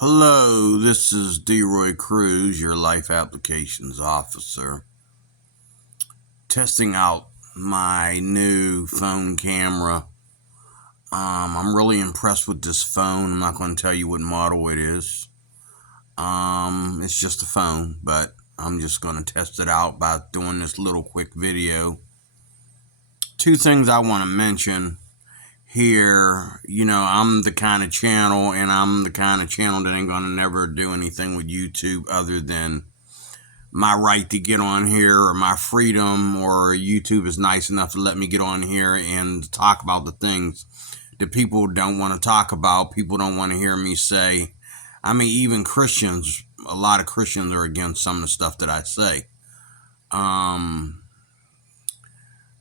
Hello, this is DeRoy Cruz, your Life Applications Officer, testing out my new phone camera. I'm really impressed with this phone. I'm not going to tell you what model it is. It's just a phone, but I'm just going to test it out by doing this little quick video. Two things I want to mention here. I'm the kind of channel that ain't gonna never do anything with YouTube other than my right to get on here, or my freedom, or YouTube is nice enough to let me get on here and talk about the things that people don't want to talk about. People don't want to hear me say. I mean, even Christians, a lot of Christians are against some of the stuff that I say.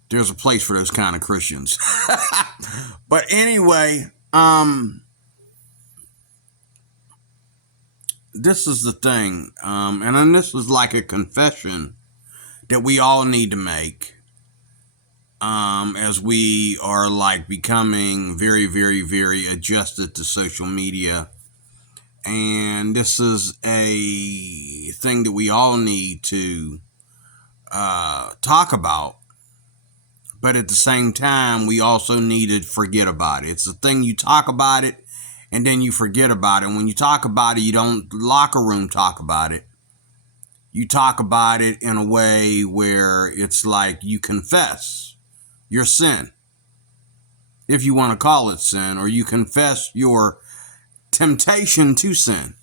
There's a place for those kind of Christians. But anyway, this is the thing, and then this is like a confession that we all need to make, as we are like becoming very, very, very adjusted to social media. And this is a thing that we all need to talk about. But at the same time, we also need to forget about it. It's the thing, you talk about it and then you forget about it. And when you talk about it, you don't locker room talk about it. You talk about it in a way where it's like you confess your sin, if you want to call it sin, or you confess your temptation to sin.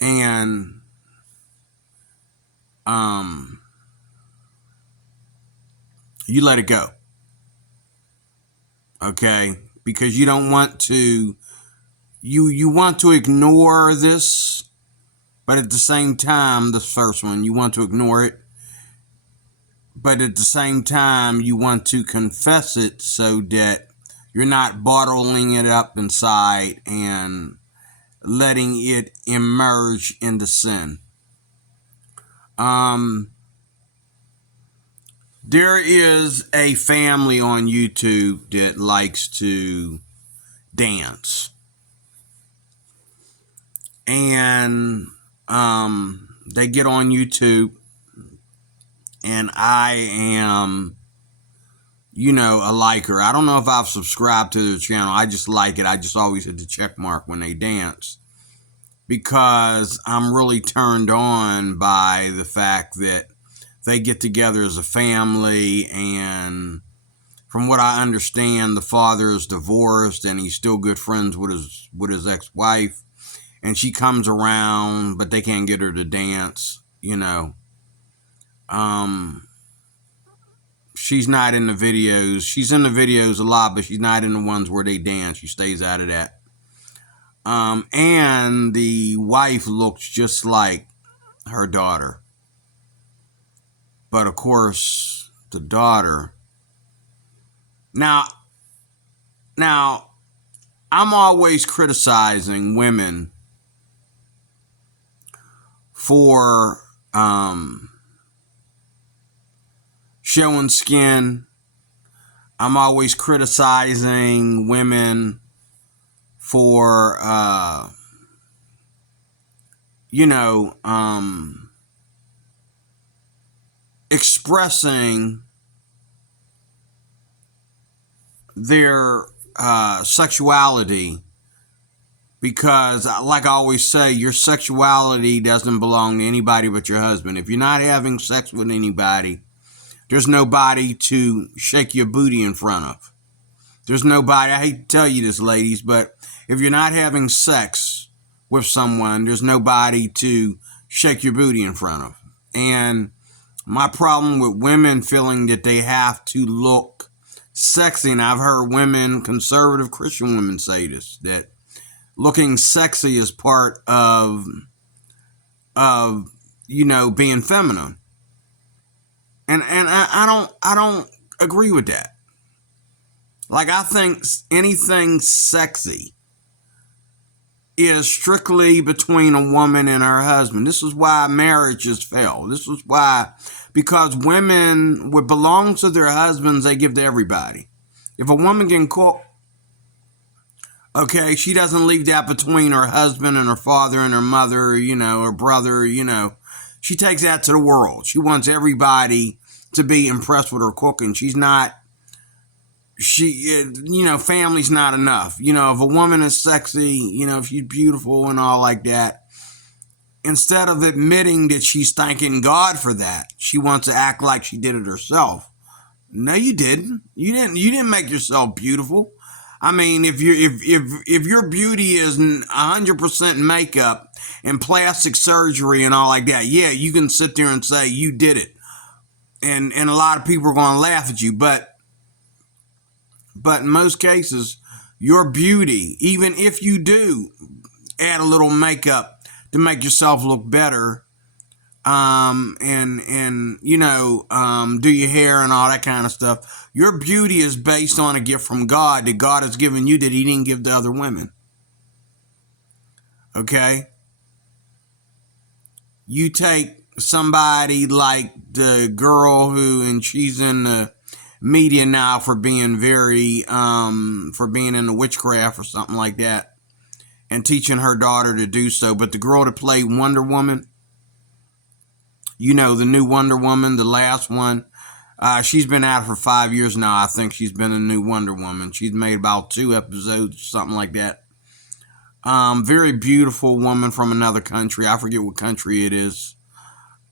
And you let it go. Okay? Because you don't want to, you want to ignore this, but at the same time, this first one, you want to ignore it, but at the same time, you want to confess it so that you're not bottling it up inside and letting it emerge into sin. There is a family on YouTube that likes to dance. And they get on YouTube, and I am, a liker. I don't know if I've subscribed to their channel. I just like it. I just always hit the check mark when they dance, because I'm really turned on by the fact that they get together as a family. And from what I understand, the father is divorced and he's still good friends with his ex-wife. And she comes around, but they can't get her to dance, She's not in the videos. She's in the videos a lot, but she's not in the ones where they dance. She stays out of that. And the wife looks just like her daughter. But of course, the daughter. Now, I'm always criticizing women for showing skin. I'm always criticizing women for, expressing their sexuality, because, like I always say, your sexuality doesn't belong to anybody but your husband. If you're not having sex with anybody, there's nobody to shake your booty in front of. There's nobody, I hate to tell you this, ladies, but if you're not having sex with someone, there's nobody to shake your booty in front of. And my problem with women feeling that they have to look sexy, and I've heard women, conservative Christian women, say this, that looking sexy is part of being feminine. And I don't agree with that. Like, I think anything sexy is strictly between a woman and her husband. This is why marriages fail. This is why, because women, what belongs to their husbands, they give to everybody. If a woman can cook, Okay, she doesn't leave that between her husband and her father and her mother, her brother, She takes that to the world. She wants everybody to be impressed with her cooking. Family's not enough. If a woman is sexy, if she's beautiful and all like that, instead of admitting that she's thanking God for that, she wants to act like she did it herself. No, you didn't. You didn't make yourself beautiful. I mean, if your beauty is 100% makeup and plastic surgery and all like that, yeah, you can sit there and say you did it, and a lot of people are going to laugh at you. But in most cases, your beauty, even if you do add a little makeup to make yourself look better, do your hair and all that kind of stuff, your beauty is based on a gift from God that God has given you that he didn't give to other women. Okay? You take somebody like the girl and she's in the media now for being for being into witchcraft or something like that, and teaching her daughter to do so. But the girl that played Wonder Woman, the new Wonder Woman, the last one, she's been out for 5 years now. I think she's been a new Wonder Woman. She's made about 2 episodes, something like that. Very beautiful woman from another country. I forget what country it is.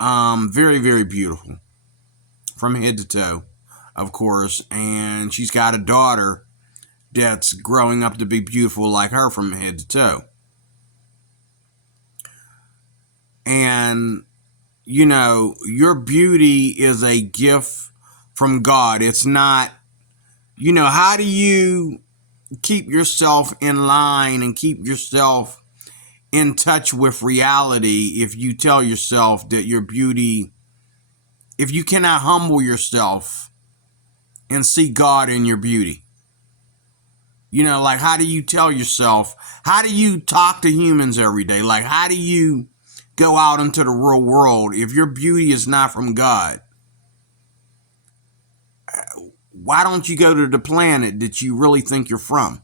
Very, very beautiful from head to toe, of course. And she's got a daughter that's growing up to be beautiful like her from head to toe. And your beauty is a gift from God. It's not, how do you keep yourself in line and keep yourself in touch with reality if you tell yourself that your beauty, if you cannot humble yourself and see God in your beauty? Like, how do you tell yourself, how do you talk to humans every day? Like, how do you go out into the real world if your beauty is not from God? Why don't you go to the planet that you really think you're from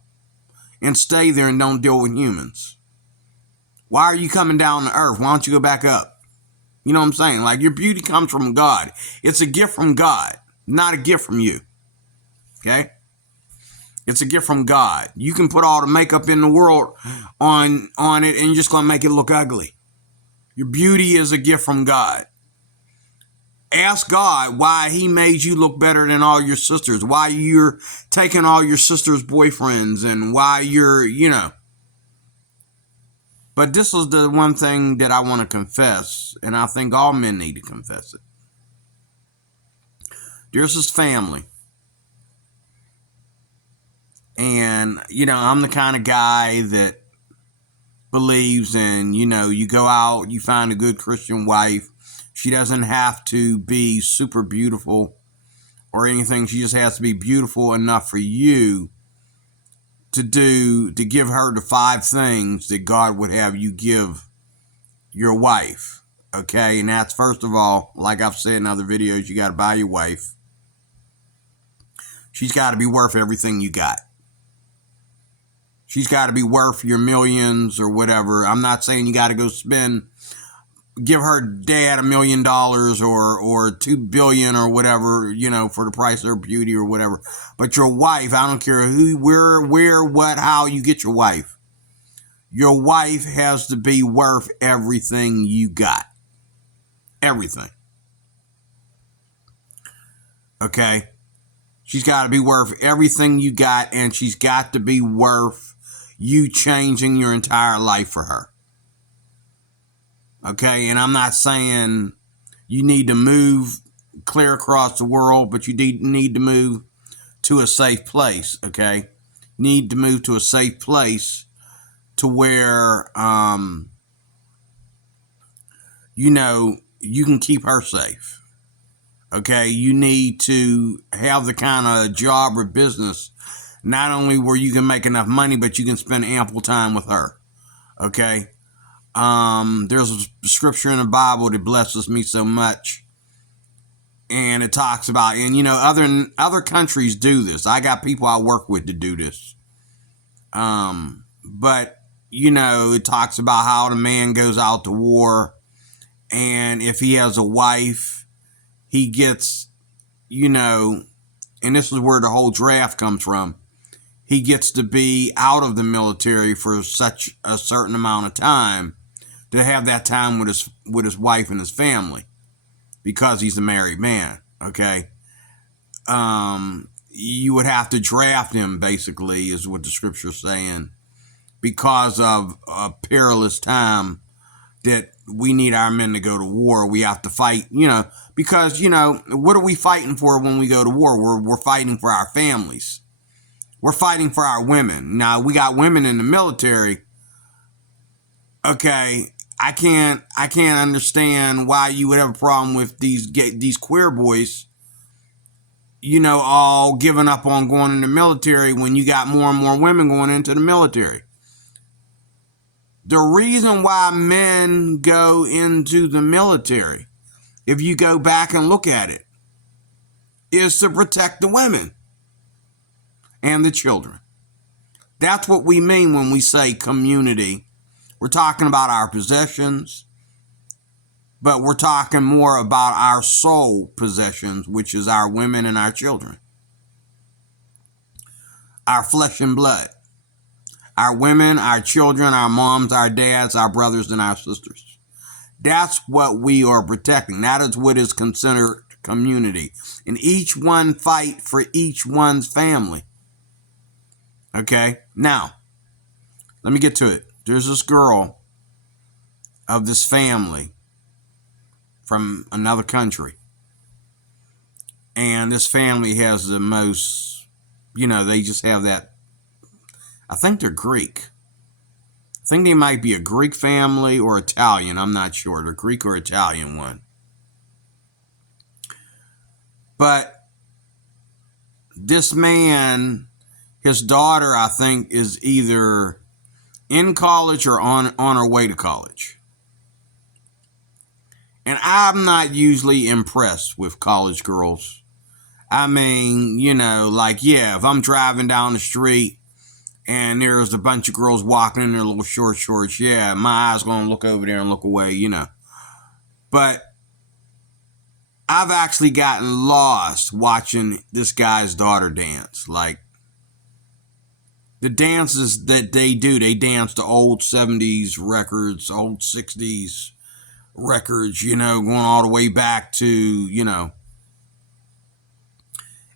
and stay there and don't deal with humans? Why are you coming down to earth? Why don't you go back up? You know what I'm saying? Like, your beauty comes from God. It's a gift from God, not a gift from you. Okay? It's a gift from God. You can put all the makeup in the world on it and you're just going to make it look ugly. Your beauty is a gift from God. Ask God why he made you look better than all your sisters, why you're taking all your sisters' boyfriends, and why you're, But this is the one thing that I want to confess, and I think all men need to confess it. There's this family. And, I'm the kind of guy that believes in, you go out, you find a good Christian wife. She doesn't have to be super beautiful or anything. She just has to be beautiful enough for you to give her the 5 things that God would have you give your wife. Okay, and that's, first of all, like I've said in other videos, you got to buy your wife. She's got to be worth everything you got. She's got to be worth your millions or whatever. I'm not saying you got to go give her dad $1 million or $2 billion or whatever, for the price of her beauty or whatever. But your wife, I don't care who, where, what, how you get your wife. Your wife has to be worth everything you got. Everything. Okay? She's got to be worth everything you got, and she's got to be worth you changing your entire life for her. Okay, and I'm not saying you need to move clear across the world, but you need to move to a safe place, okay? You need to move to a safe place to where, you can keep her safe, okay? You need to have the kind of job or business, not only where you can make enough money, but you can spend ample time with her, okay? There's a scripture in the Bible that blesses me so much, and it talks about, and other countries do this. I got people I work with to do this. But, you know, it talks about how the man goes out to war, and if he has a wife, he gets, you know, and this is where the whole draft comes from. He gets to be out of the military for such a certain amount of time to have that time with his wife and his family because he's a married man. Okay. You would have to draft him, basically, is what the scripture's saying, because of a perilous time that we need our men to go to war. We have to fight, you know, because, you know, what are we fighting for when we go to war? We're fighting for our families. We're fighting for our women. Now, we got women in the military. Okay, I can't understand why you would have a problem with these queer boys, you know, all giving up on going in the military when you got more and more women going into the military. The reason why men go into the military, if you go back and look at it, is to protect the women and the children. That's what we mean when we say community. We're talking about our possessions, but we're talking more about our soul possessions, which is our women and our children, our flesh and blood, our women, our children, our moms, our dads, our brothers, and our sisters. That's what we are protecting. That is what is considered community. And each one fight for each one's family. Okay, now, let me get to it. There's this girl of this family from another country. And this family has the most, you know, they just have that, I think they're Greek. I think they might be a Greek family or Italian. I'm not sure. They're Greek or Italian one. But this man, his daughter, I think, is either in college or on her way to college. And I'm not usually impressed with college girls. I mean, you know, like, yeah, if I'm driving down the street and there's a bunch of girls walking in their little short shorts, yeah, my eyes going to look over there and look away, you know. But I've actually gotten lost watching this guy's daughter dance. Like, the dances that they do, they dance to old 70s records, old 60s records, you know, going all the way back to, you know,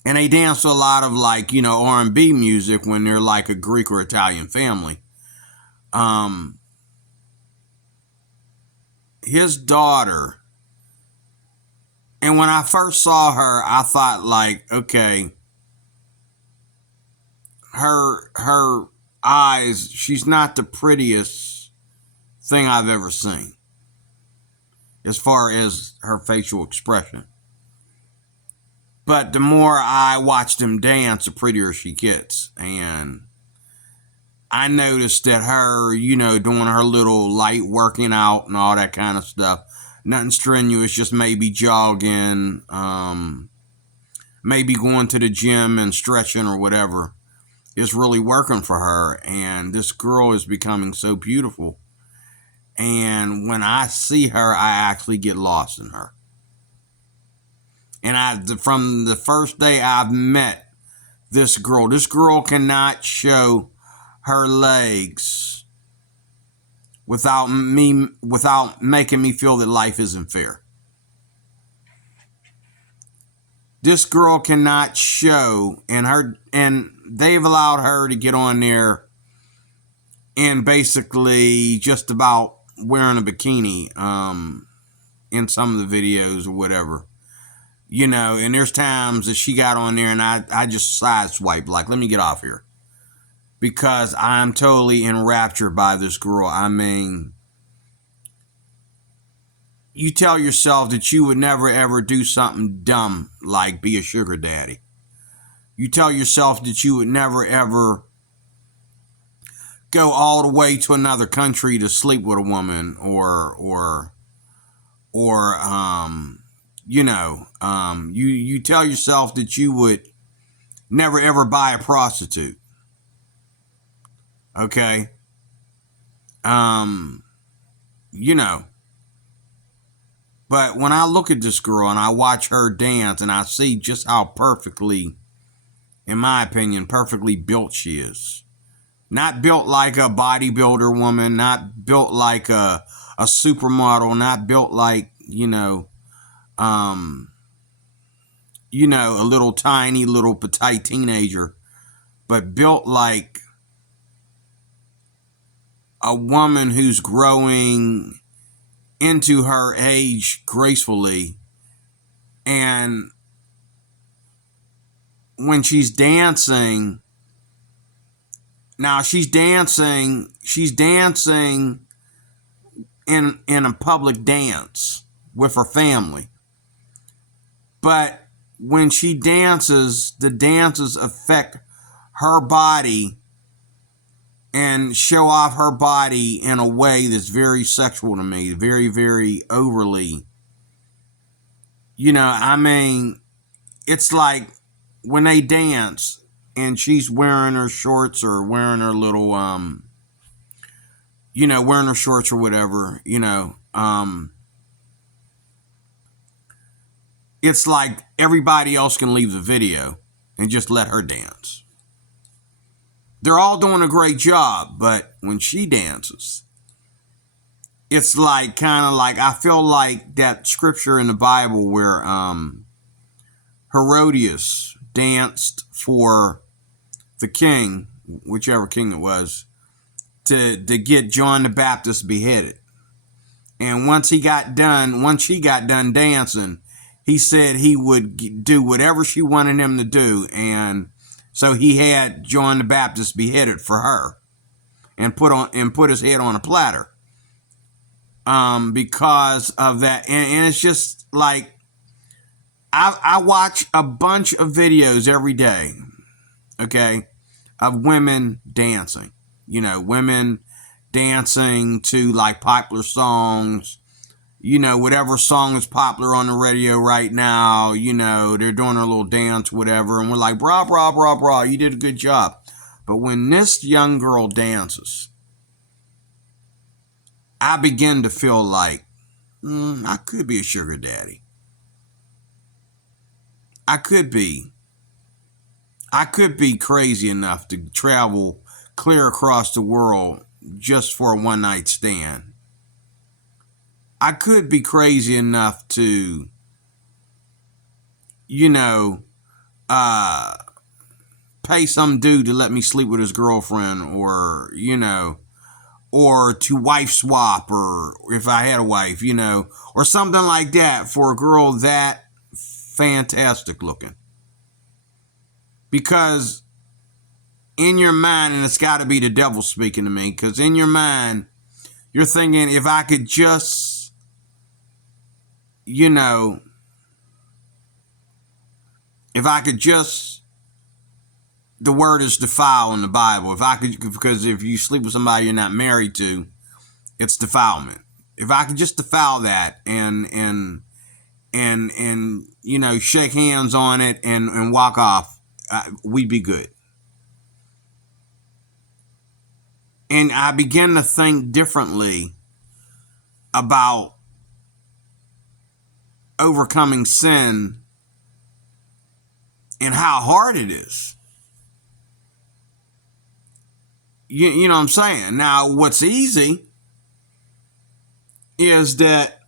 and they dance to a lot of, like, you know, R&B music when they're like a Greek or Italian family. His daughter, and when I first saw her, I thought, like, okay, her eyes, she's not the prettiest thing I've ever seen as far as her facial expression. But the more I watch them dance, the prettier she gets. And I noticed that her, you know, doing her little light working out and all that kind of stuff, nothing strenuous, just maybe jogging, maybe going to the gym and stretching or whatever, is really working for her. And this girl is becoming so beautiful. And when I see her, I actually get lost in her. And from the first day I've met this girl cannot show her legs without making me feel that life isn't fair. This girl cannot show, and they've allowed her to get on there and basically just about wearing a bikini in some of the videos or whatever. You know, and there's times that she got on there and I just sideswiped, like, let me get off here. Because I'm totally enraptured by this girl. I mean, you tell yourself that you would never ever do something dumb like be a sugar daddy. You tell yourself that you would never ever go all the way to another country to sleep with a woman or you know, you tell yourself that you would never ever buy a prostitute. Okay. You know, but when I look at this girl and I watch her dance and I see just how perfectly, in my opinion, perfectly built she is. Not built like a bodybuilder woman, not built like a supermodel, not built like, a little tiny little petite teenager, but built like a woman who's growing into her age gracefully. And when she's dancing, now she's dancing in a public dance with her family. But when she dances, the dances affect her body and show off her body in a way that's very sexual to me, very, very overly. I mean, it's like when they dance and she's wearing her shorts or wearing her little, wearing her shorts or whatever, it's like everybody else can leave the video and just let her dance. They're all doing a great job, but when she dances, it's like kind of like, I feel like that scripture in the Bible where Herodias danced for the king, whichever king it was, to get John the Baptist beheaded. And once she got done dancing, he said he would do whatever she wanted him to do. And so he had John the Baptist beheaded for her and put his head on a platter. Because of that. And it's just like, I watch a bunch of videos every day, okay, of women dancing. Women dancing to like popular songs, whatever song is popular on the radio right now, they're doing a little dance, whatever. And we're like, brah, brah, brah, brah, you did a good job. But when this young girl dances, I begin to feel like, I could be a sugar daddy. I could be crazy enough to travel clear across the world just for a one night stand. I could be crazy enough to, pay some dude to let me sleep with his girlfriend, or to wife swap, or if I had a wife, or something like that for a girl that fantastic looking. Because in your mind, and it's got to be the devil speaking to me, because in your mind, you're thinking, if I could just, the word is defile in the Bible. Because if you sleep with somebody you're not married to, it's defilement. If I could just defile that and shake hands on it and walk off, we'd be good. And I begin to think differently about overcoming sin and how hard it is. You know what I'm saying? Now, what's easy is that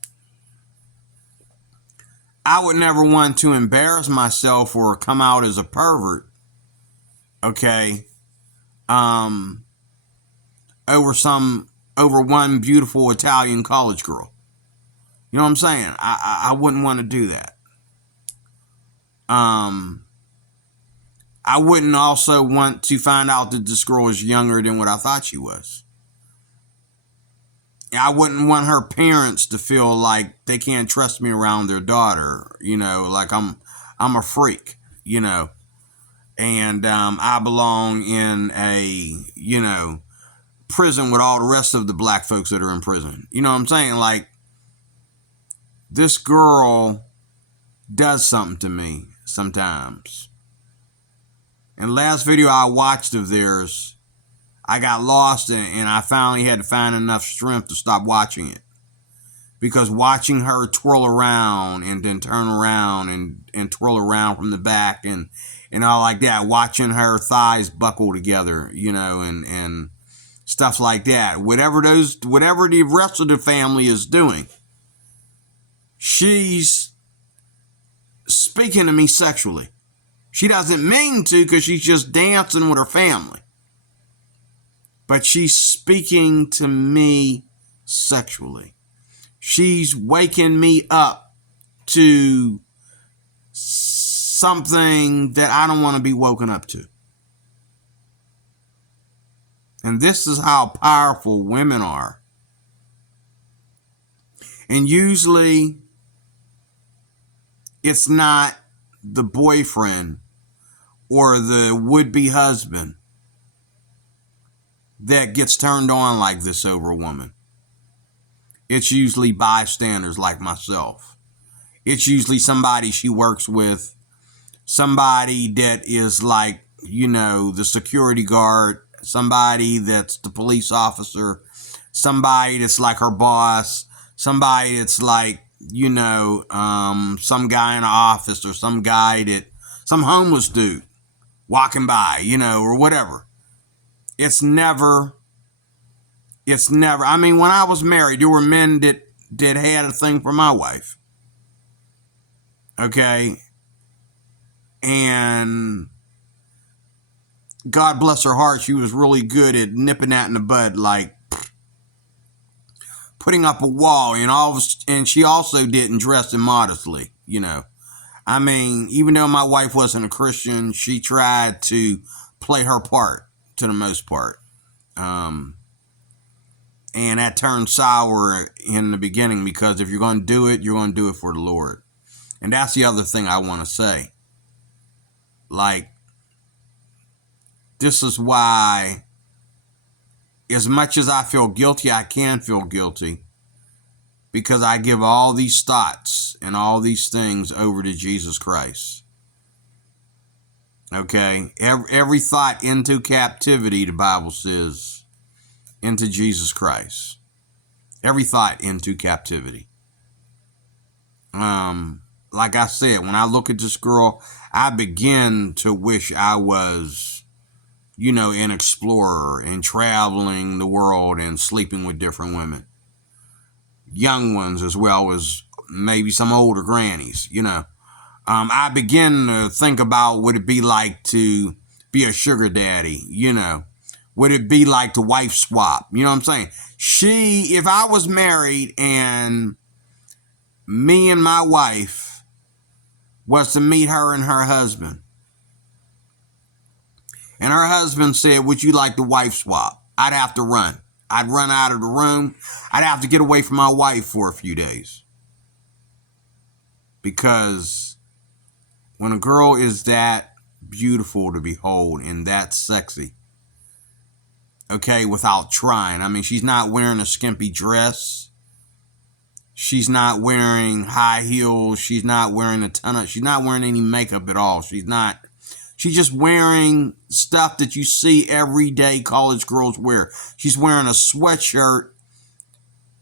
I would never want to embarrass myself or come out as a pervert, okay, over one beautiful Italian college girl. You know what I'm saying? I wouldn't want to do that. I wouldn't also want to find out that this girl is younger than what I thought she was. I wouldn't want her parents to feel like they can't trust me around their daughter, like I'm a freak, and I belong in a, prison with all the rest of the black folks that are in prison. You know what I'm saying? Like, this girl does something to me sometimes. And last video I watched of theirs, I got lost and I finally had to find enough strength to stop watching it. Because watching her twirl around and then turn around and twirl around from the back and all like that, watching her thighs buckle together, and stuff like that. Whatever the rest of the family is doing, she's speaking to me sexually. She doesn't mean to because she's just dancing with her family. But she's speaking to me sexually. She's waking me up to something that I don't want to be woken up to. And this is how powerful women are. And usually it's not the boyfriend or the would-be husband that gets turned on like this over a woman. It's usually bystanders like myself. It's usually somebody she works with, somebody that is like, the security guard, somebody that's the police officer, somebody that's like her boss, somebody that's like, some guy in the office or some homeless dude walking by, or whatever. It's never, I mean, when I was married, there were men that had a thing for my wife. Okay. And God bless her heart, she was really good at nipping that in the bud, like putting up a wall, and she also didn't dress immodestly, I mean, even though my wife wasn't a Christian, she tried to play her part to the most part. And that turned sour in the beginning because if you're going to do it, you're going to do it for the Lord. And that's the other thing I want to say. Like, this is why, as much as I feel guilty, I can feel guilty because I give all these thoughts and all these things over to Jesus Christ. Okay? Every thought into captivity, the Bible says, into Jesus Christ. Every thought into captivity. Like I said, when I look at this girl, I begin to wish I was, an explorer and traveling the world and sleeping with different women. Young ones as well as maybe some older grannies, I begin to think about what it'd be like to be a sugar daddy, Would it be like to wife swap? You know what I'm saying? If I was married and me and my wife was to meet her and her husband, and her husband said, would you like to wife swap? I'd have to run. I'd run out of the room. I'd have to get away from my wife for a few days. Because when a girl is that beautiful to behold and that sexy, okay, without trying. I mean, she's not wearing a skimpy dress. She's not wearing high heels. She's not wearing she's not wearing any makeup at all. She's just wearing stuff that you see everyday college girls wear. She's wearing a sweatshirt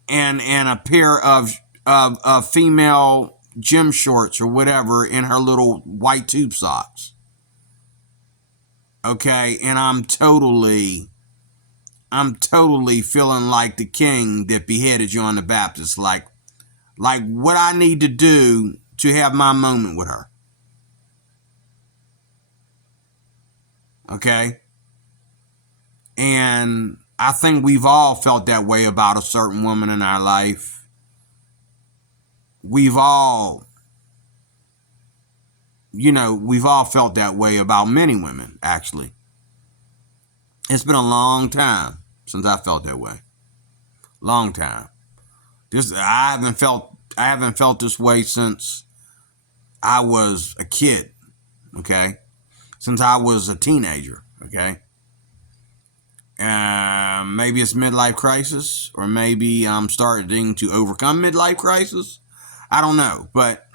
and a pair of female gym shorts or whatever in her little white tube socks. Okay, and I'm totally feeling like the king that beheaded John the Baptist, like what I need to do to have my moment with her. Okay? And I think we've all felt that way about a certain woman in our life. We've all felt that way about many women, actually. It's been a long time since I felt that way. Long time. I haven't felt this way since I was a kid. Okay? Since I was a teenager. Okay? Maybe it's midlife crisis, or maybe I'm starting to overcome midlife crisis. I don't know, but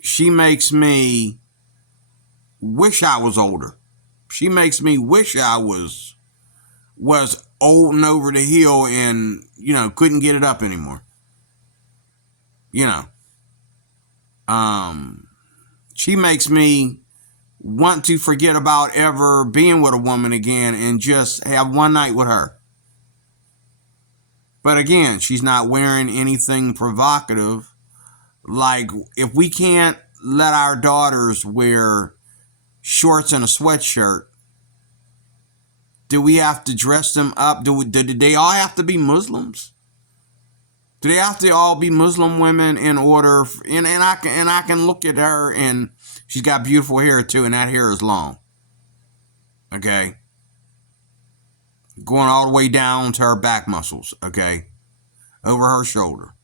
she makes me wish I was older. She makes me wish I was old and over the hill and, couldn't get it up anymore. She makes me want to forget about ever being with a woman again and just have one night with her. But again, she's not wearing anything provocative. Like, if we can't let our daughters wear shorts and a sweatshirt, do we have to dress them up? Do they all have to be Muslims? Do they have to all be Muslim women in order? And I can look at her and she's got beautiful hair too, and that hair is long. Okay, going all the way down to her back muscles. Okay, over her shoulder.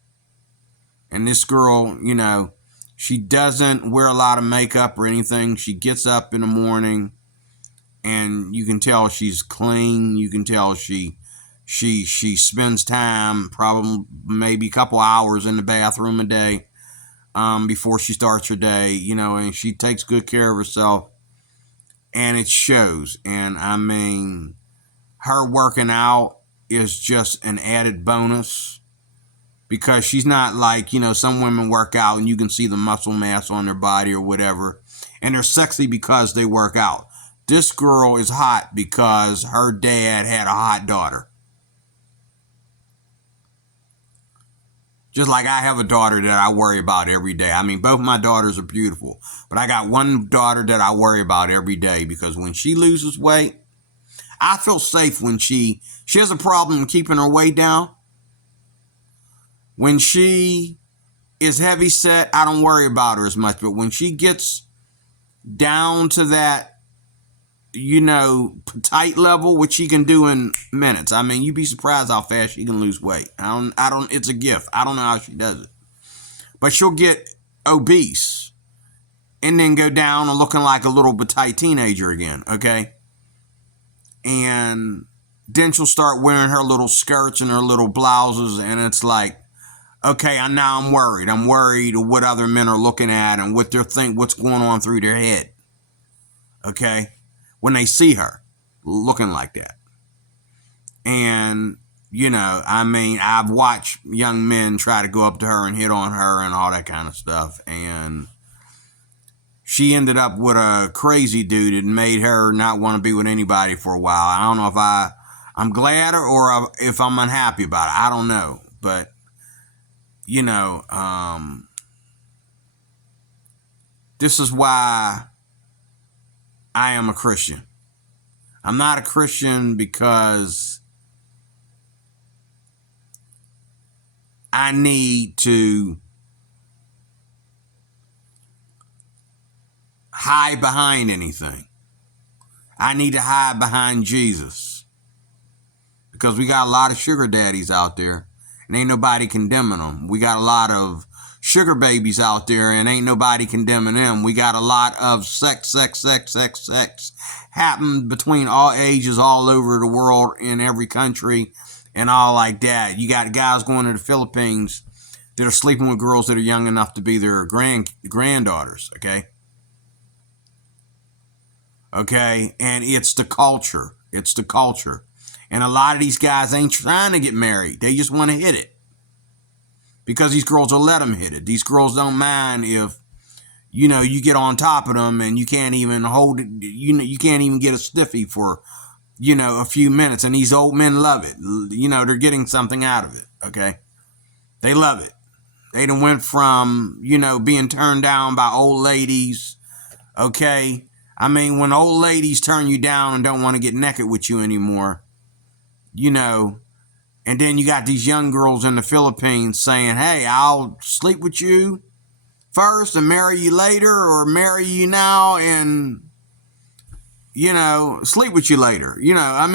And this girl, she doesn't wear a lot of makeup or anything. She gets up in the morning, and you can tell she's clean. You can tell she spends time, probably maybe a couple hours in the bathroom a day before she starts her day, and she takes good care of herself, and it shows. And I mean, her working out is just an added bonus, because she's not like, some women work out and you can see the muscle mass on their body or whatever, and they're sexy because they work out. This girl is hot because her dad had a hot daughter. Just like I have a daughter that I worry about every day. I mean, both my daughters are beautiful, but I got one daughter that I worry about every day, because when she loses weight, I feel safe. When she has a problem keeping her weight down. When she is heavy set, I don't worry about her as much. But when she gets down to that, tight level, which she can do in minutes. I mean, you'd be surprised how fast she can lose weight. It's a gift. I don't know how she does it. But she'll get obese and then go down and looking like a little petite teenager again, okay? And then she'll start wearing her little skirts and her little blouses, and it's like, okay, now I'm worried. I'm worried what other men are looking at and what what's going on through their head, okay? When they see her looking like that. And, I've watched young men try to go up to her and hit on her and all that kind of stuff. And she ended up with a crazy dude that made her not want to be with anybody for a while. I don't know if I'm glad or if I'm unhappy about it. I don't know. But, this is why I am a Christian. I'm not a Christian because I need to hide behind anything. I need to hide behind Jesus, because we got a lot of sugar daddies out there and ain't nobody condemning them. We got a lot of sugar babies out there and ain't nobody condemning them. We got a lot of sex happening between all ages all over the world, in every country and all like that. You got guys going to the Philippines that are sleeping with girls that are young enough to be their granddaughters, okay? Okay, and it's the culture. It's the culture. And a lot of these guys ain't trying to get married. They just want to hit it, because these girls will let them hit it. These girls don't mind if, you get on top of them and you can't even hold it. You can't even get a stiffy for, a few minutes. And these old men love it. They're getting something out of it, okay? They love it. They done went from, being turned down by old ladies, okay? I mean, when old ladies turn you down and don't want to get naked with you anymore, and then you got these young girls in the Philippines saying, hey, I'll sleep with you first and marry you later, or marry you now and, sleep with you later. And I'm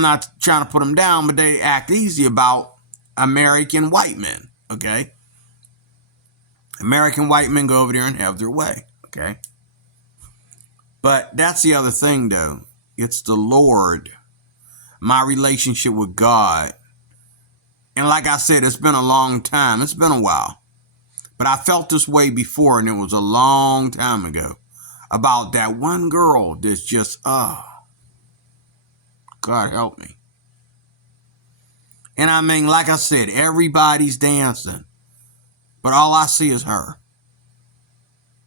not trying to put them down, but they act easy about American white men, okay? American white men go over there and have their way, okay? But that's the other thing, though. It's the Lord, my relationship with God. And like I said, it's been a long time. It's been a while. But But I felt this way before, and it was a long time ago, about that one girl that's just, oh, God help me. And I mean, like I said, everybody's dancing, but all I see is her.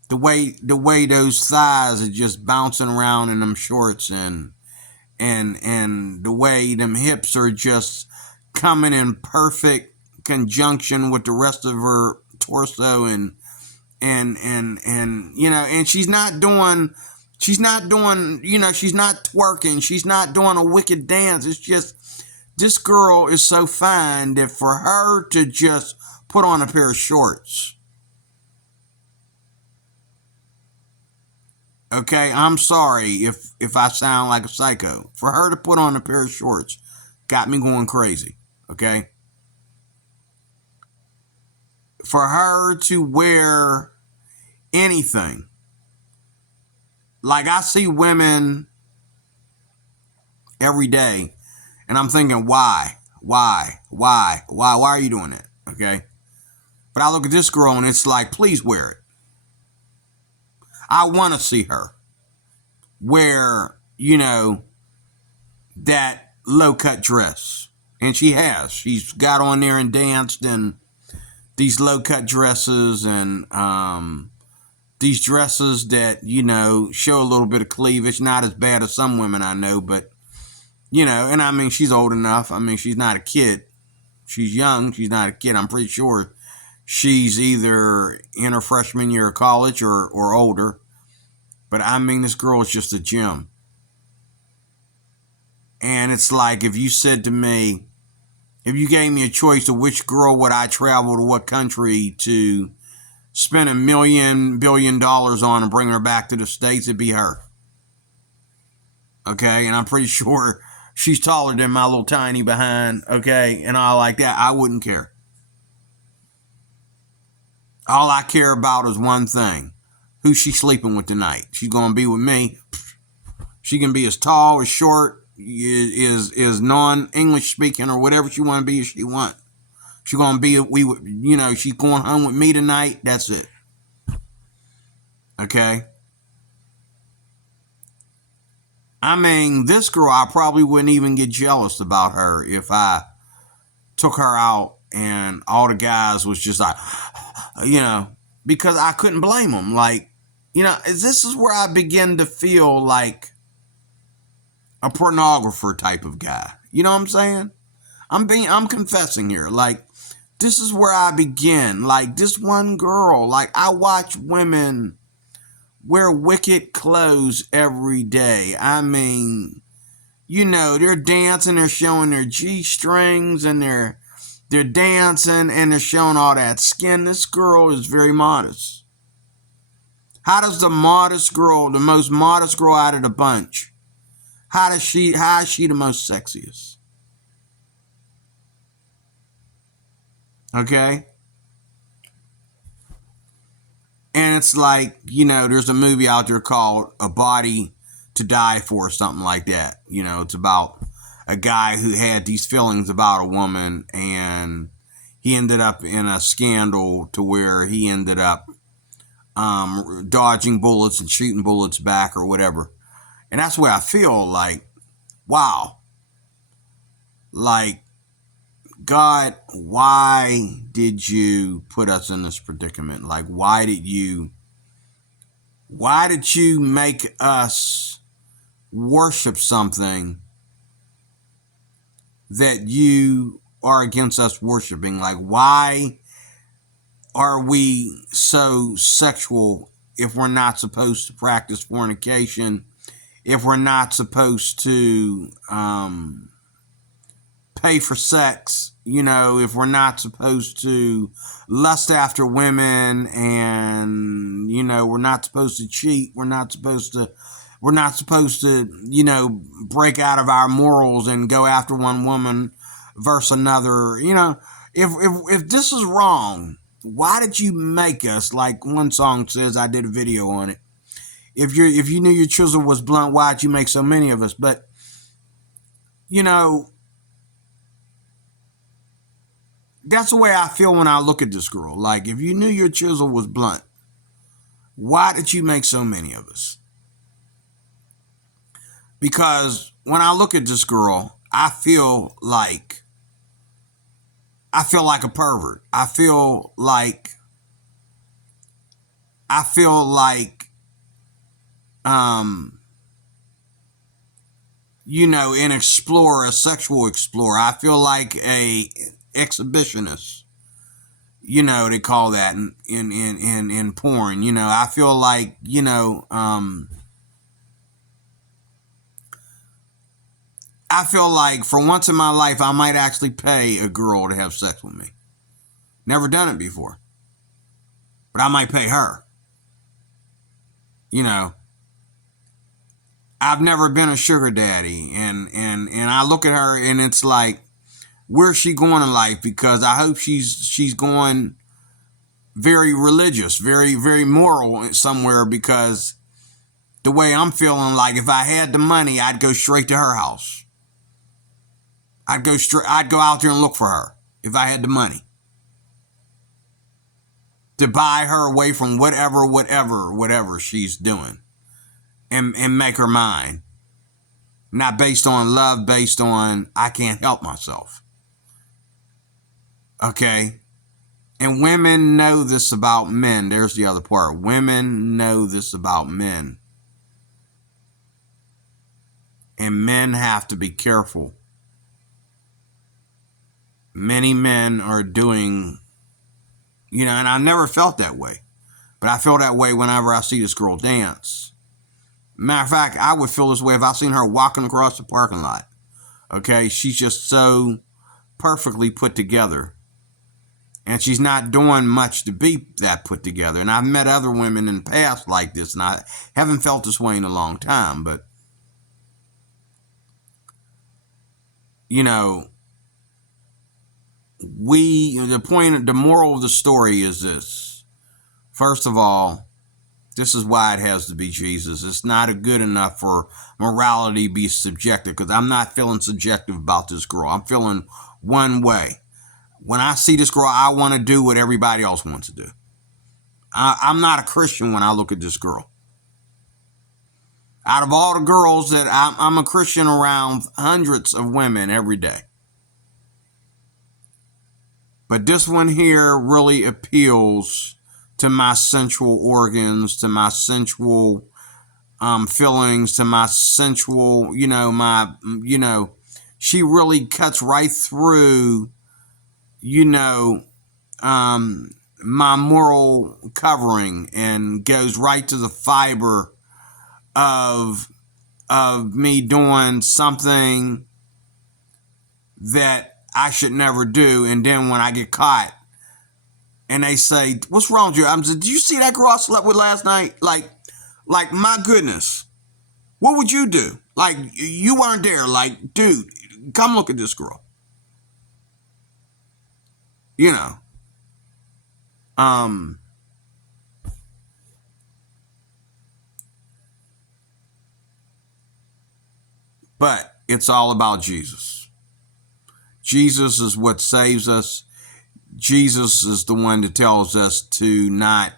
The way those thighs are just bouncing around in them shorts, and the way them hips are just coming in perfect conjunction with the rest of her torso, and you know, and she's not doing, you know, she's not twerking, she's not doing a wicked dance. It's just, this girl is so fine that for her to just put on a pair of shorts, okay, I'm sorry if I sound like a psycho, for her to put on a pair of shorts got me going crazy, okay? For her to wear anything, like I see women every day, and I'm thinking, why are you doing that? Okay. But I look at this girl and it's like, please wear it. I want to see her wear, you know, that low cut dress. And she has. She's got on there and danced in these low cut dresses, and these dresses that, you know, show a little bit of cleavage. Not as bad as some women I know, but, you know, and I mean, she's old enough. I mean, she's not a kid. She's young. She's not a kid. I'm pretty sure she's either in her freshman year of college or older. But I mean, this girl is just a gem. And it's like, if you said to me, if you gave me a choice of which girl would I travel to what country to spend $1 billion on and bring her back to the States, it'd be her. Okay, and I'm pretty sure she's taller than my little tiny behind, okay, and all like that. I wouldn't care. All I care about is one thing. Who's she sleeping with tonight? She's going to be with me. She can be as tall or short, is non-English speaking, or whatever she want to be if she want. She's going to be, you know, she's going home with me tonight. That's it. Okay? I mean, this girl, I probably wouldn't even get jealous about her if I took her out and all the guys was just like, you know, because I couldn't blame them. Like, you know, this is where I begin to feel like a pornographer type of guy. You know what I'm saying? I'm confessing here. Like, this is where I begin. Like, this one girl, like, I watch women wear wicked clothes every day. I mean, you know, they're dancing, they're showing their G-strings, and they're dancing, and they're showing all that skin. This girl is very modest. How does the modest girl, the most modest girl out of the bunch, how is she the most sexiest? Okay? And it's like, you know, there's a movie out there called A Body to Die For, or something like that. You know, it's about a guy who had these feelings about a woman, and he ended up in a scandal to where he ended up dodging bullets and shooting bullets back or whatever. And that's where I feel like, wow, like, God, why did you put us in this predicament? Like, why did you make us worship something that you are against us worshiping? Like, why are we so sexual if we're not supposed to practice fornication, if we're not supposed to pay for sex, you know, if we're not supposed to lust after women, and, you know, we're not supposed to cheat, we're not supposed to, you know, break out of our morals and go after one woman versus another. You know, if this is wrong, why did you make us, like one song says, I did a video on it, if you knew your chisel was blunt, why'd you make so many of us? But, you know, that's the way I feel when I look at this girl. Like, if you knew your chisel was blunt, why did you make so many of us? Because when I look at this girl, I feel like a pervert. I feel like an explorer, a sexual explorer. I feel like a exhibitionist. They call that in porn. I feel like, I feel like for once in my life, I might actually pay a girl to have sex with me. Never done it before, but I might pay her. I've never been a sugar daddy, and I look at her and it's like, where's she going in life? Because I hope she's going very religious, very, very moral somewhere, because the way I'm feeling, like if I had the money, I'd go straight to her house. I'd go out there and look for her if I had the money to buy her away from whatever she's doing, and make her mine. Not based on love, based on I can't help myself. Okay? And women know this about men. There's the other part. Women know this about men. And men have to be careful. Many men are doing, and I never felt that way. But I feel that way whenever I see this girl dance. Matter of fact, I would feel this way if I seen her walking across the parking lot. Okay? She's just so perfectly put together. And she's not doing much to be that put together. And I've met other women in the past like this, and I haven't felt this way in a long time. But, the moral of the story is this. First of all, this is why it has to be Jesus. It's not good enough for morality to be subjective, because I'm not feeling subjective about this girl. I'm feeling one way. When I see this girl, I want to do what everybody else wants to do. I'm not a Christian when I look at this girl. Out of all the girls that I'm a Christian around hundreds of women every day. But this one here really appeals to my sensual organs, to my sensual feelings, to my sensual, she really cuts right through, my moral covering, and goes right to the fiber of me doing something that I should never do. And then when I get caught and they say, what's wrong with you? I'm saying, did you see that girl I slept with last night? Like, my goodness, what would you do? Like, you weren't there. Like, dude, come look at this girl. But it's all about Jesus. Jesus is what saves us. Jesus is the one that tells us to not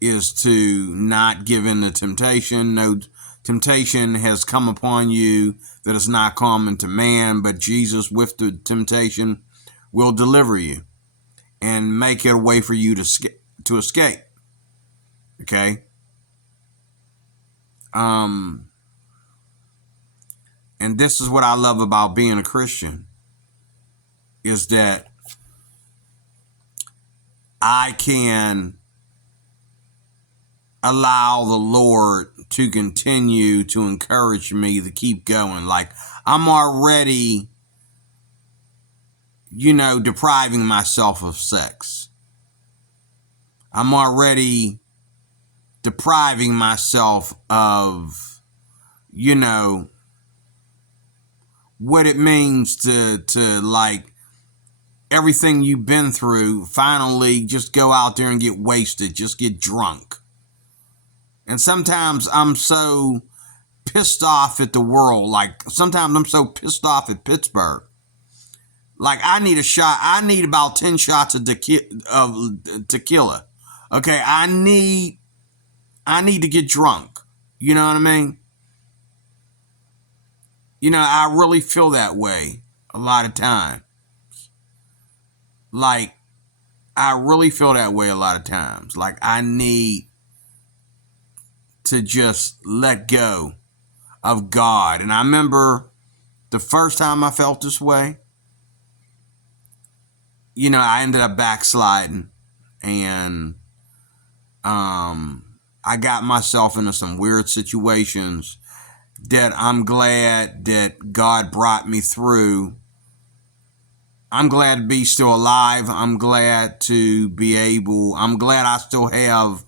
give in to temptation. No temptation has come upon you that is not common to man, but Jesus with the temptation will deliver you and make it a way for you to escape. Okay? And this is what I love about being a Christian, is that I can allow the Lord to continue to encourage me to keep going. Like, I'm already, depriving myself of sex. I'm already depriving myself of, what it means to like, everything you've been through, finally just go out there and get wasted, just get drunk. And sometimes I'm so pissed off at the world. Like, sometimes I'm so pissed off at Pittsburgh Like, I need a shot. I need about 10 shots of tequila. Okay, I need to get drunk. You know what I mean? You know, I really feel that way a lot of time. Like, I really feel that way a lot of times. Like, I need to just let go of God. And I remember the first time I felt this way, you know, I ended up backsliding, and I got myself into some weird situations that I'm glad that God brought me through. I'm glad to be still alive. I'm glad to be able, I'm glad I still have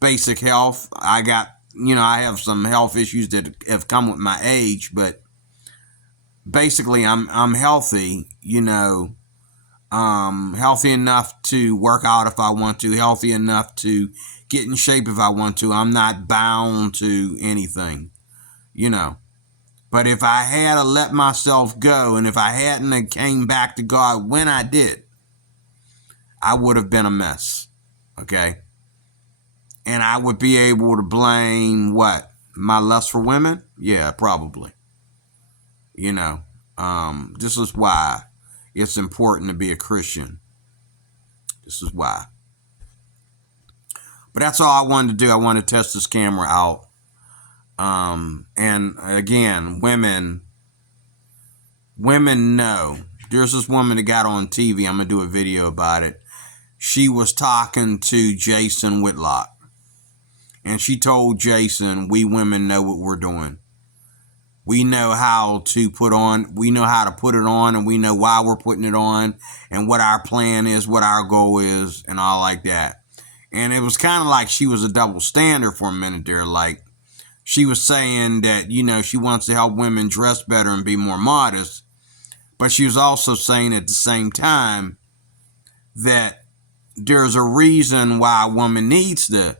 basic health. I have some health issues that have come with my age, but basically I'm healthy, healthy enough to work out if I want to, healthy enough to get in shape if I want to. I'm not bound to anything, But if I had to let myself go, and if I hadn't came back to God when I did, I would have been a mess, okay? And I would be able to blame what? My lust for women? Yeah, probably. This is why it's important to be a Christian. This is why. But that's all I wanted to do. I wanted to test this camera out. And again, women know. There's this woman that got on TV. I'm going to do a video about it. She was talking to Jason Whitlock. And she told Jason, we women know what we're doing. We know how to put it on, and we know why we're putting it on, and what our plan is, what our goal is, and all like that. And it was kind of like she was a double standard for a minute there. Like, she was saying that, she wants to help women dress better and be more modest. But she was also saying at the same time that there's a reason why a woman needs to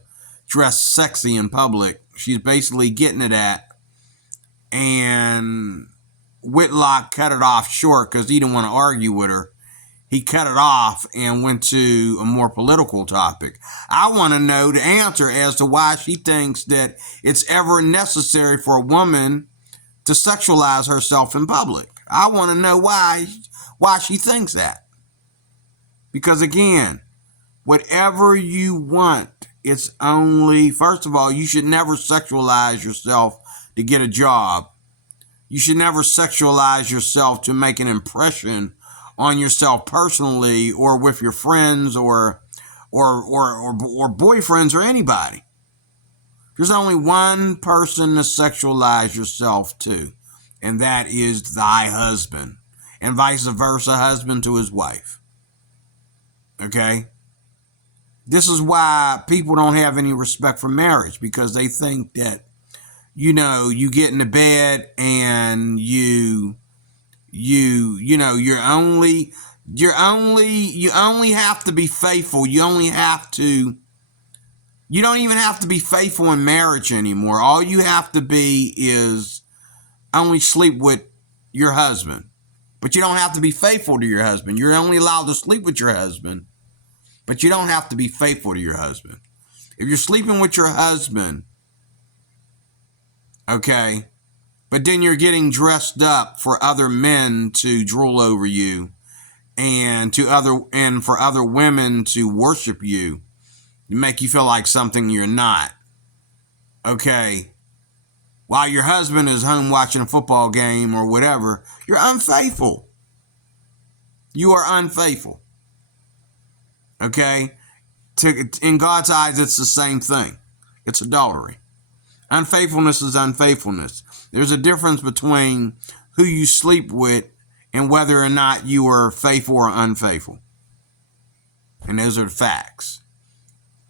dress sexy in public. She's basically getting it at. And Whitlock cut it off short because he didn't want to argue with her. He cut it off and went to a more political topic. I want to know the answer as to why she thinks that it's ever necessary for a woman to sexualize herself in public. I want to know why she thinks that. Because again, whatever you want, it's only, first of all, you should never sexualize yourself to get a job. You should never sexualize yourself to make an impression on yourself personally or with your friends or boyfriends or anybody. There's only one person to sexualize yourself to, and that is thy husband, and vice versa, husband to his wife. Okay? This is why people don't have any respect for marriage, because they think that, you get into bed and you only have to be faithful. You don't even have to be faithful in marriage anymore. All you have to be is only sleep with your husband. But you don't have to be faithful to your husband. You're only allowed to sleep with your husband, but you don't have to be faithful to your husband. If you're sleeping with your husband, okay, but then you're getting dressed up for other men to drool over you and for other women to worship you, to make you feel like something you're not. Okay. While your husband is home watching a football game or whatever, you're unfaithful. You are unfaithful. Okay? In God's eyes, it's the same thing. It's adultery. Unfaithfulness is unfaithfulness. There's a difference between who you sleep with and whether or not you are faithful or unfaithful. And those are the facts.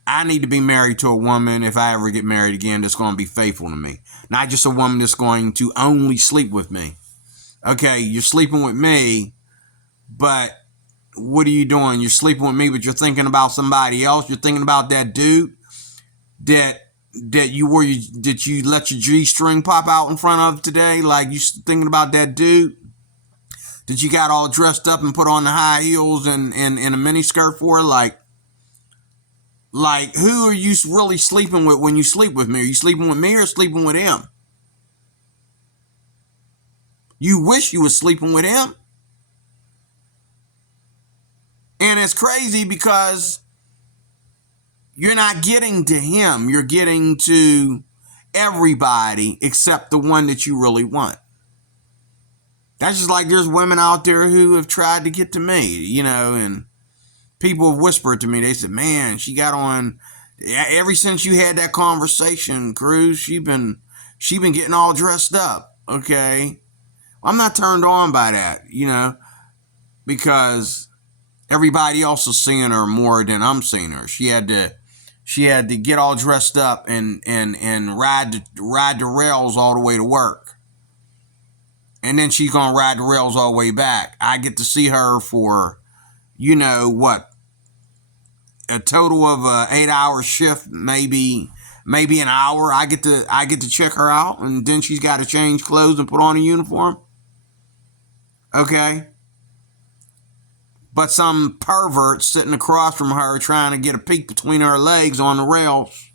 I need to be married to a woman, if I ever get married again, that's going to be faithful to me. Not just a woman that's going to only sleep with me. Okay, you're sleeping with me, but what are you doing? You're sleeping with me, but you're thinking about somebody else. You're thinking about that dude that you let your G-string pop out in front of today. Like, you thinking about that dude that you got all dressed up and put on the high heels and a mini skirt for? Like, who are you really sleeping with when you sleep with me? Are you sleeping with me or sleeping with him? You wish you were sleeping with him. And it's crazy because you're not getting to him. You're getting to everybody except the one that you really want. That's just like there's women out there who have tried to get to me, and people have whispered to me. They said, man, she got on, ever since you had that conversation, Cruz, she been getting all dressed up. Okay. I'm not turned on by that, because everybody else is seeing her more than I'm seeing her. She had to get all dressed up and ride the rails all the way to work. And then she's going to ride the rails all the way back. I get to see her for, a total of a 8-hour shift, maybe an hour. I get to check her out, and then she's got to change clothes and put on a uniform. Okay. But some pervert sitting across from her trying to get a peek between her legs on the rails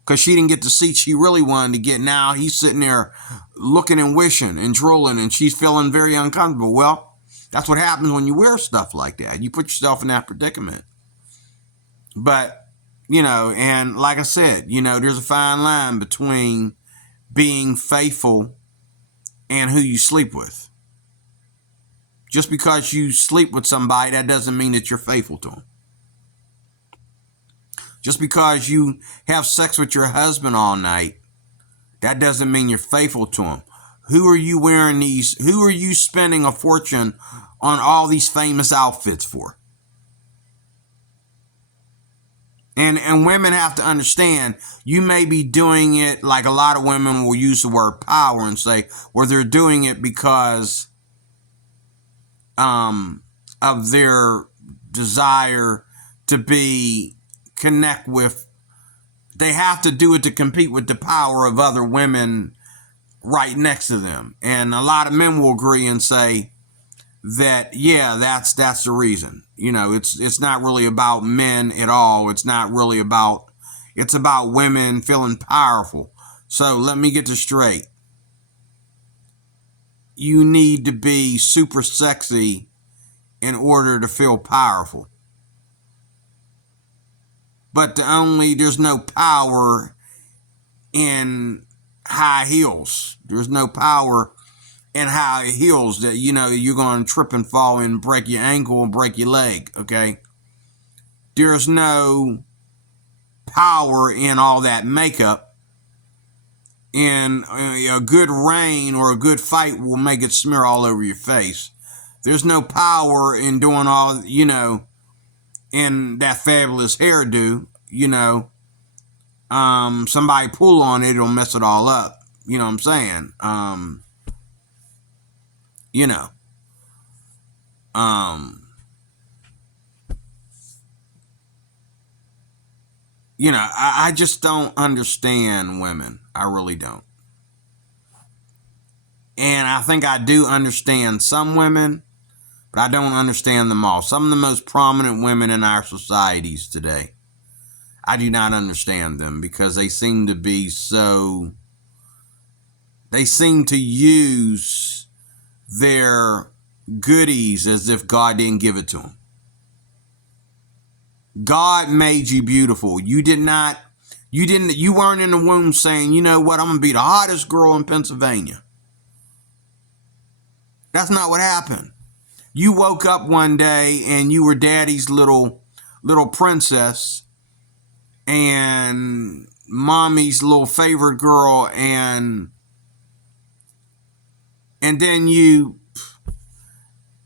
because she didn't get the seat she really wanted to get. Now he's sitting there looking and wishing and drooling, and she's feeling very uncomfortable. Well, that's what happens when you wear stuff like that. You put yourself in that predicament. But, and like I said, there's a fine line between being faithful and who you sleep with. Just because you sleep with somebody, that doesn't mean that you're faithful to them. Just because you have sex with your husband all night, that doesn't mean you're faithful to him. Who are you spending a fortune on all these famous outfits for? And women have to understand, you may be doing it, like a lot of women will use the word power and say, well, they're doing it because of their desire to connect with, they have to do it to compete with the power of other women right next to them. And a lot of men will agree and say that, yeah, that's the reason. It's not really about men at all. It's about women feeling powerful. So let me get this straight. You need to be super sexy in order to feel powerful. But there's no power in high heels. There's no power in high heels that, you're going to trip and fall and break your ankle and break your leg, okay? There's no power in all that makeup. And a good rain or a good fight will make it smear all over your face. There's no power in doing all, in that fabulous hairdo, somebody pull on it, it'll mess it all up. You know what I'm saying? I just don't understand women. I really don't. And I think I do understand some women, but I don't understand them all. Some of the most prominent women in our societies today, I do not understand them because they seem to use their goodies as if God didn't give it to them. God made you beautiful. You weren't in the womb saying, you know what, I'm going to be the hottest girl in Pennsylvania. That's not what happened. You woke up one day and you were daddy's little princess and mommy's little favorite girl, and then you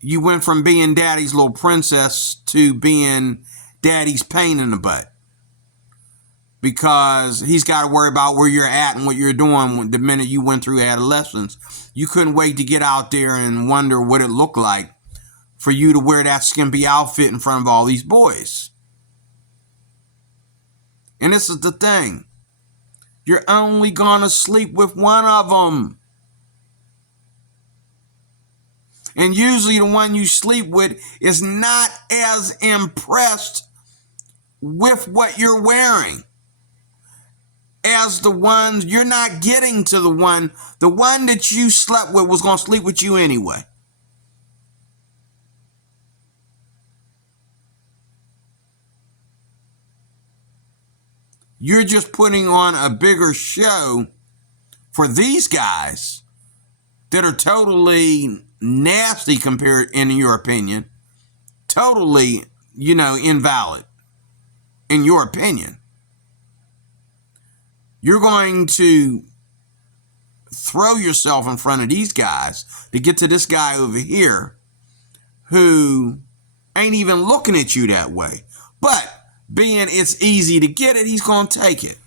went from being daddy's little princess to being daddy's pain in the butt, because he's got to worry about where you're at and what you're doing the minute you went through adolescence. You couldn't wait to get out there and wonder what it looked like for you to wear that skimpy outfit in front of all these boys. And this is the thing. You're only going to sleep with one of them. And usually the one you sleep with is not as impressed with what you're wearing as the ones you're not getting to. The one that you slept with was going to sleep with you anyway. You're just putting on a bigger show for these guys that are totally nasty compared, in your opinion, totally, invalid in your opinion. You're going to throw yourself in front of these guys to get to this guy over here who ain't even looking at you that way. But being it's easy to get it, he's going to take it.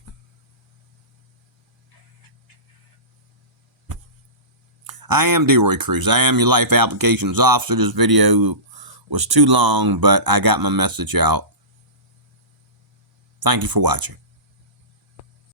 I am DeRoy Cruz. I am your life applications officer. This video was too long, but I got my message out. Thank you for watching.